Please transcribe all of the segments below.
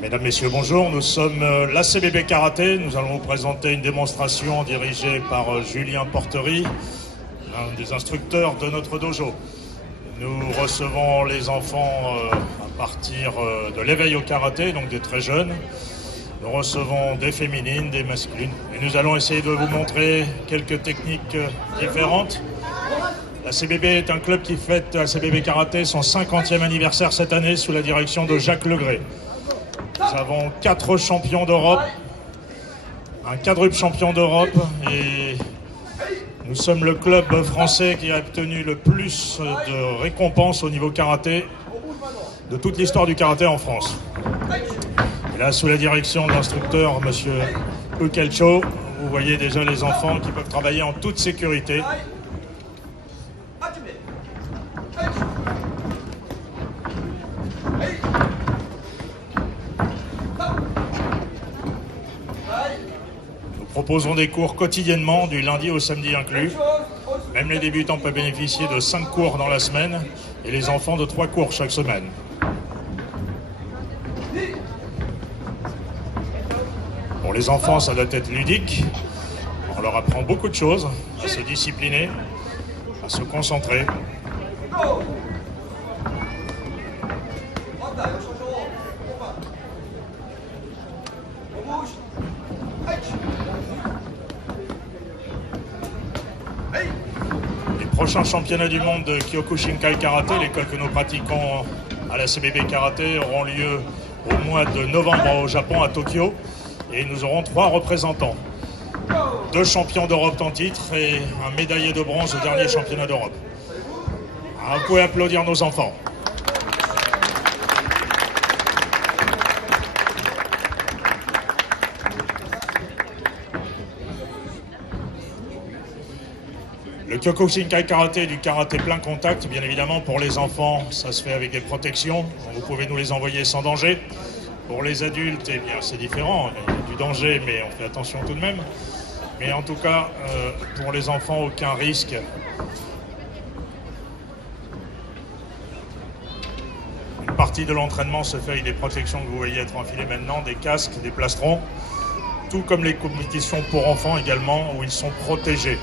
Mesdames, Messieurs, bonjour. Nous sommes l'ACBB Karaté. Nous allons vous présenter une démonstration dirigée par Julien Portery, l'un des instructeurs de notre dojo. Nous recevons les enfants à partir de l'éveil au karaté, donc des très jeunes. Nous recevons des féminines, des masculines. Et nous allons essayer de vous montrer quelques techniques différentes. L'ACBB est un club qui fête, ACBB Karaté, son 50e anniversaire cette année sous la direction de Jacques Legré. Nous avons 4 champions d'Europe, un quadruple champion d'Europe, et nous sommes le club français qui a obtenu le plus de récompenses au niveau karaté de toute l'histoire du karaté en France. Et là, sous la direction de l'instructeur, monsieur Ukelcho, vous voyez déjà les enfants qui peuvent travailler en toute sécurité. Nous proposons des cours quotidiennement, du lundi au samedi inclus. Même les débutants peuvent bénéficier de 5 cours dans la semaine et les enfants de 3 cours chaque semaine. Pour les enfants, ça doit être ludique. On leur apprend beaucoup de choses, à se discipliner, à se concentrer. Les prochains championnats du monde de Kyokushinkai Karaté, l'école que nous pratiquons à la CBB Karaté, auront lieu au mois de novembre au Japon, à Tokyo. Et nous aurons 3 représentants. 2 champions d'Europe en titre et un médaillé de bronze au dernier championnat d'Europe. Vous pouvez applaudir nos enfants. Le Kyokushinkai Karaté est du karaté plein contact, bien évidemment. Pour les enfants, ça se fait avec des protections. Vous pouvez nous les envoyer sans danger. Pour les adultes, eh bien, c'est différent. Il y a du danger, mais on fait attention tout de même. Mais en tout cas, pour les enfants, aucun risque. Une partie de l'entraînement se fait avec des protections que vous voyez être enfilées maintenant, des casques, des plastrons. Tout comme les compétitions pour enfants également, où ils sont protégés.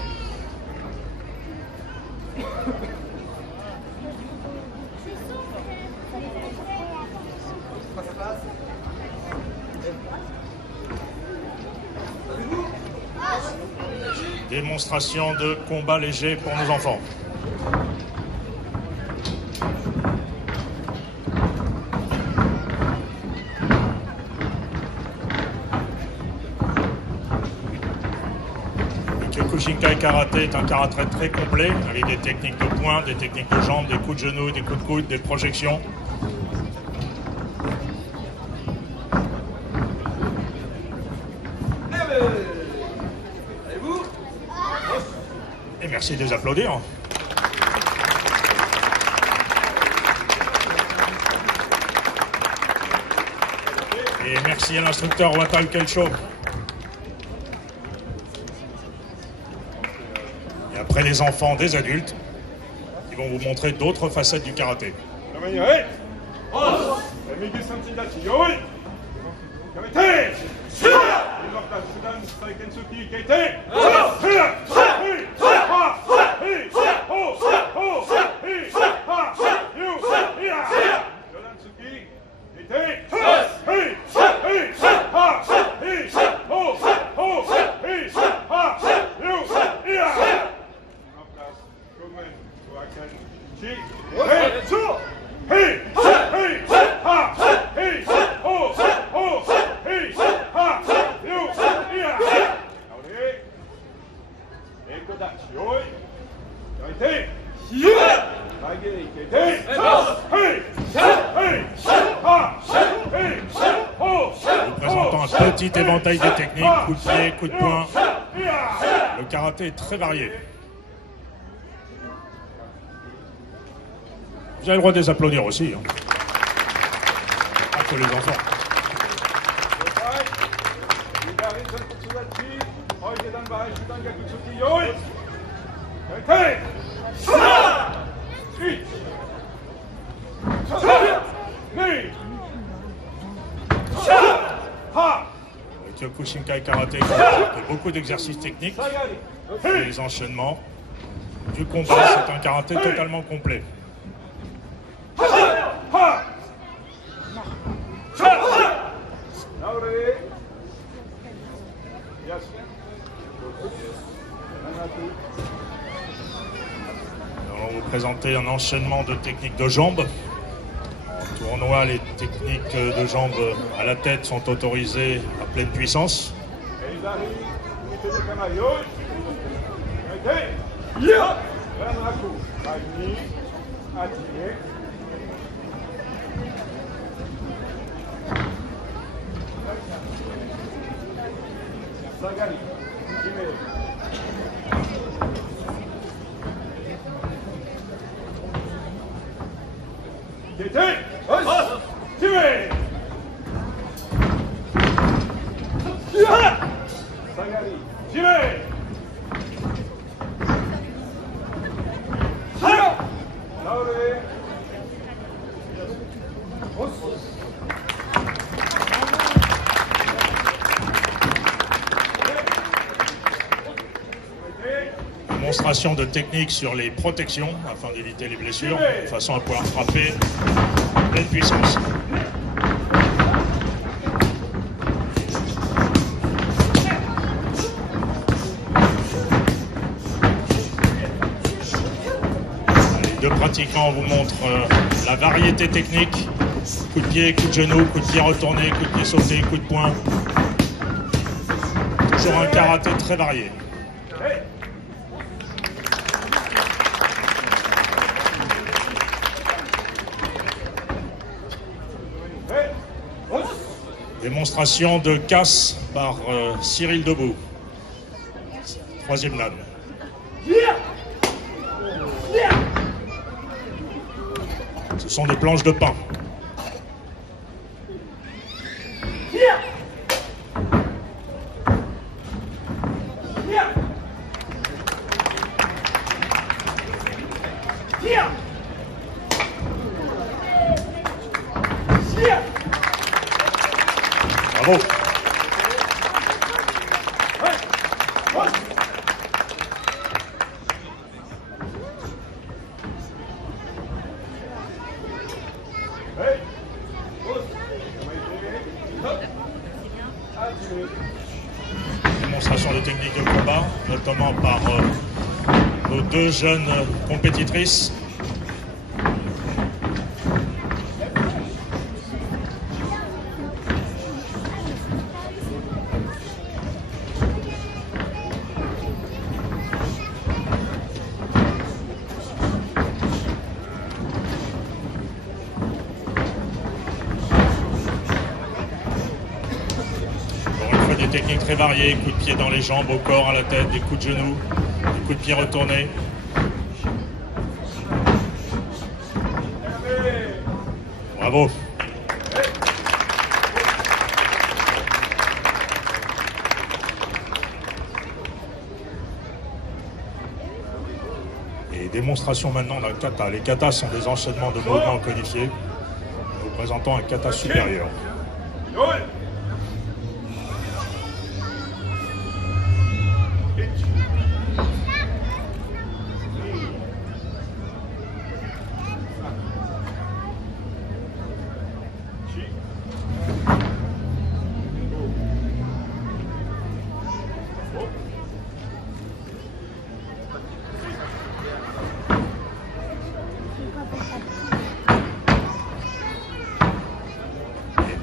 Démonstration de combat léger pour nos enfants. Le Kyokushinkai Karaté est un karaté très complet, avec des techniques de poing, des techniques de jambes, des coups de genoux, des coups de coude, des projections. Et merci de les applaudir. Et merci à l'instructeur Wata Ukelcho. Et après les enfants, des adultes, qui vont vous montrer d'autres facettes du karaté. Nous présentons un petit éventail de techniques, coup de pied, coup de poing. Le karaté est très varié. Vous avez le droit de les applaudir aussi. Hein. Pas que les enfants. Hey! Kyokushinkai Karaté comporte beaucoup d'exercices techniques, des enchaînements, du combat. C'est un karaté totalement complet. Nous allons vous présenter un enchaînement de techniques de jambes. En tournoi, les techniques de jambes à la tête sont autorisées à pleine puissance. Démonstration de technique sur les protections afin d'éviter les blessures, de façon à pouvoir frapper en pleine puissance. Les deux pratiquants vous montrent la variété technique. Coup de pied, coup de genou, coup de pied retourné, coup de pied sauté, coup de poing. Toujours un karaté très varié. Démonstration de casse par Cyril Debout. Troisième dan. Ce sont des planches de pain. Bravo. Démonstration de technique de combat, notamment par nos deux jeunes compétitrices. Des techniques très variées, coups de pied dans les jambes, au corps, à la tête, des coups de genoux, des coups de pied retournés. Bravo. Et démonstration maintenant d'un kata. Les katas sont des enchaînements de mouvements codifiés. Nous présentons un kata supérieur.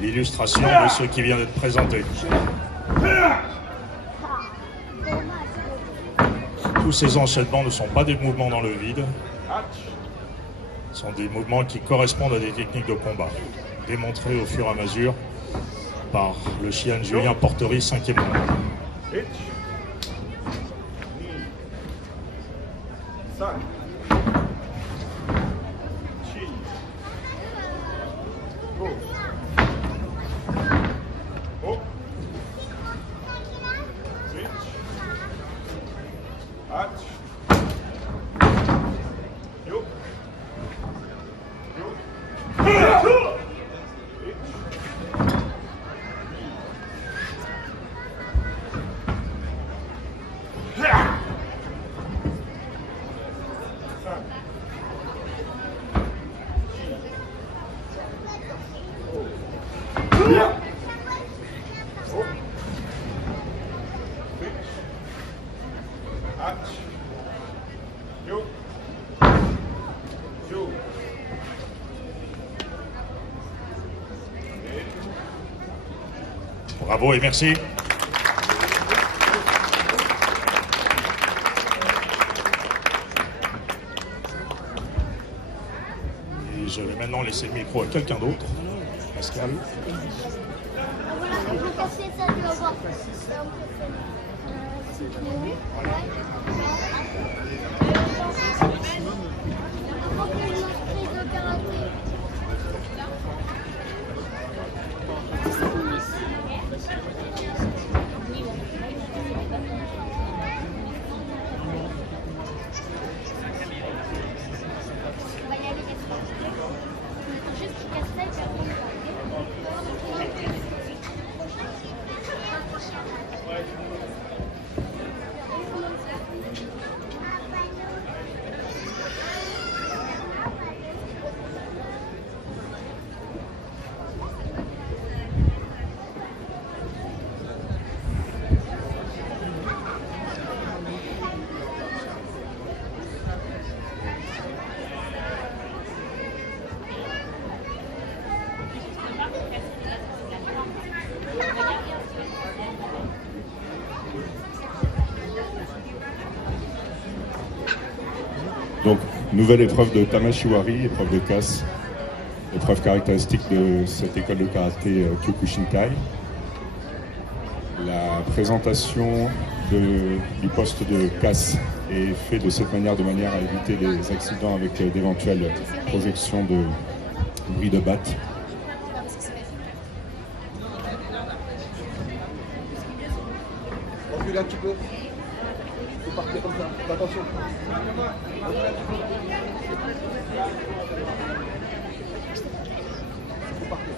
L'illustration de ce qui vient d'être présenté. Tous ces enchaînements ne sont pas des mouvements dans le vide, ce sont des mouvements qui correspondent à des techniques de combat, démontrées au fur et à mesure par le Shihan Julien Portery, 5e dan. Bravo et merci. Et je vais maintenant laisser le micro à quelqu'un d'autre. Pascal. Je vais casser ça, tu vas voir. Donc, nouvelle épreuve de Tamashiwari, épreuve de casse, épreuve caractéristique de cette école de karaté Kyokushinkai. La présentation du poste de casse est faite de cette manière, de manière à éviter des accidents avec d'éventuelles projections de bruit de batte. Reculez un petit peu. Faut partir comme ça. Fais attention. Reculez un petit peu. Faut partir.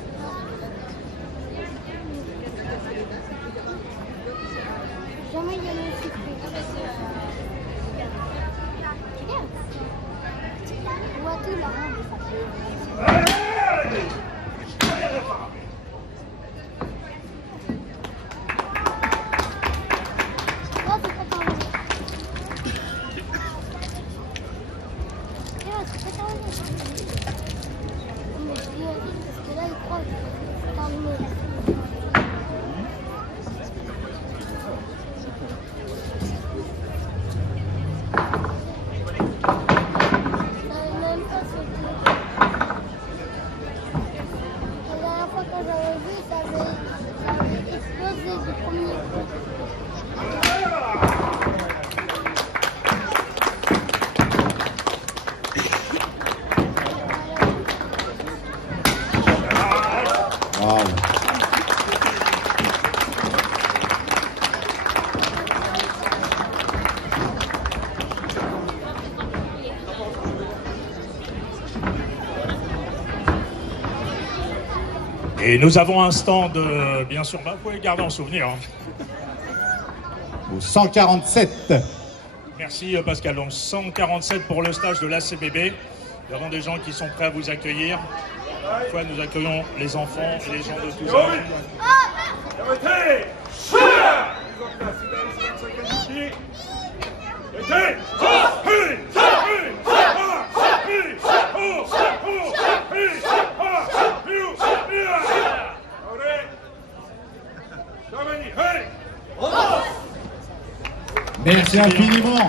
Jamais il y a le cycle. Regarde. On voit tout là. Et nous avons un stand, bien sûr, vous pouvez garder en souvenir. Hein. Au 147. Merci Pascal. Donc 147 pour le stage de l'ACBB. Nous avons des gens qui sont prêts à vous accueillir. Une fois, nous accueillons les enfants et les gens de tous âges. Merci infiniment.